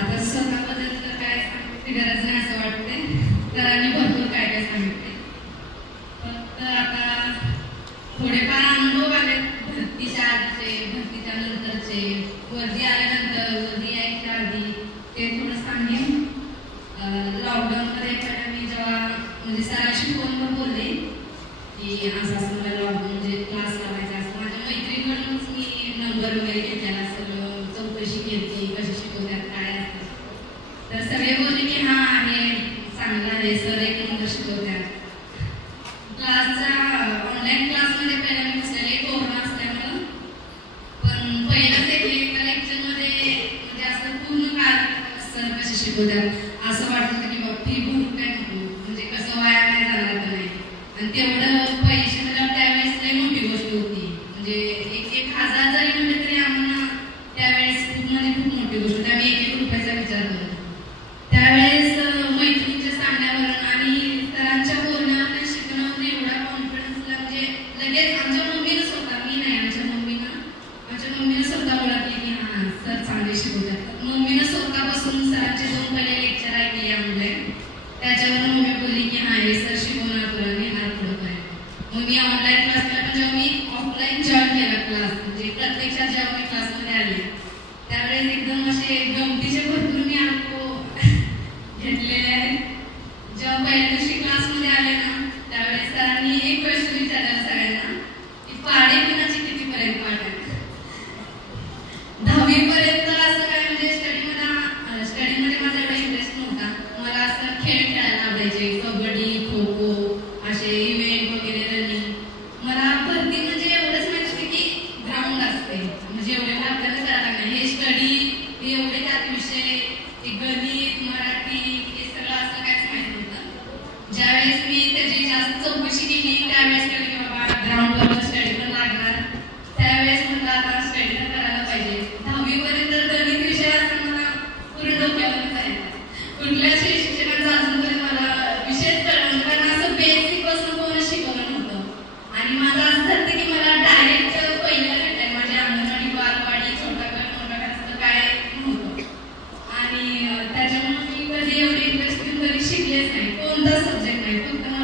आता स्वतःबद्दल तर काय सांगण्याची गरज नाही असं वाटते, तरांनी भरपूर काय काय सांगितले. फक्त आता थोडेफार अनुभव आले भरतीच्या आधीचे, भरतीच्या नंतरचे, वर्दी आल्यानंतर, वर्दी यायच्या आधी ते थोडं सांगेन. लॉकडाऊनमध्ये पहिला मी जेव्हा म्हणजे सरांशी फोनवर बोलले की असं असं मला लॉकडाऊन म्हणजे क्लास लावायचा असं, माझ्या मैत्रिणीकडूनच मी नंबर वगैरे घेतलेला, सगळं चौकशी केली कशी शिकवतात काय असतं. तर सगळे बोलले की हां आहे, चांगलं आहे, सर एक नंबर शिकवतात. क्लासचा ऑनलाईन क्लासमध्ये पहिला मी बसलेले कोरोना असल्यामुळं, पण पहिलंच एका लेक्चरमध्ये म्हणजे असं पूर्ण काळ सर कसे शिकवतात असं वाटत होतं की बाबा फी भरून काय नको, म्हणजे कसं वाया नाही जाणार का नाही. आणि तेवढं पैसे मला त्यावेळेस लई मोठी गोष्ट होती, म्हणजे 1,000 जरी म्हणले तरी आम्हाला त्यावेळेस खूप म्हणजे खूप मोठी गोष्ट होती. आम्ही 1-1 रुपयाचा विचार करतो त्यावेळेस. मैत्रिणीच्या सांगण्यावरून आणि सरांच्या बोलण्यावर शिकवण्यावर एवढा कॉन्फिडन्सला म्हणजे लगेच आमच्या मम्मीनं स्वतः, मी नाही, आमच्या मम्मीनं स्वतः ओळखली की हां सर चांगले शिकवतात. मम्मीनं स्वतः बसून सरांचे 2 पहिले लेक्चर ऐकले ऑनलाईन, त्याच्यावर मम्मी बोलली की हां हे सर शिकवणार तुला, नेणार पुढं काय. मग मी ऑनलाईन क्लास केला, पण जेव्हा मी ऑफलाईन जॉईन केला क्लास, म्हणजे प्रत्यक्षात जेव्हा मी क्लासमध्ये आले त्यावेळेस एकदम असे गमतीचे भरपूर मी अनुभव घेतलेले आहेत. जेव्हा पहिल्या दिवशी क्लासमध्ये आले ना त्यावेळेस सरांनी एक क्वेश्चन विचारला सगळ्यांना की पाढे कुणाची कितीपर्यंत पाठ आहे. 10वी पर्यंत असं काय म्हणजे स्टडीमध्ये माझा एवढा इंटरेस्ट नव्हता. मला असं खेळ खेळायला आवडायचे, कबड्डी, खो खो, असे इव्हेंट वगैरे, रनिंग. मला भरती म्हणजे एवढंच माहिती होते की ग्राउंड असते, म्हणजे एवढे आपल्याला करायला नाही. हे स्टडी एवढे त्यात विषय, गणित, मराठी, हे सगळं असं काहीच माहिती नव्हतं. ज्यावेळेस मी त्याची जास्त चौकशी केली त्यावेळेस कळलं की बाबा ग्राउंडवर स्टडी पण लागणार. त्यावेळेस म्हटलं आता स्टडी तर करायला पाहिजे. 10वी पर्यंत गणित विषय असं मला पूर्ण डोक्यावर जायचा. कुठल्याच शिक्षकांचा अजूनपर्यंत मला विषयच कळलं, कारण असं बेसिक पासून कोणच शिकवलं नव्हतं. आणि माझं असं ठरतं की मला डायरेक्ट पहिल्या भेटायला, म्हणजे अंगणवाडी, बालवाडी, छोटा गट, मोठा गट असं काय नव्हतं. आणि त्याच्यामुळे मी कधी एवढी इंटरेस्ट घेऊन कधी शिकलेच नाही, कोणताच सब्जेक्ट नाही. फक्त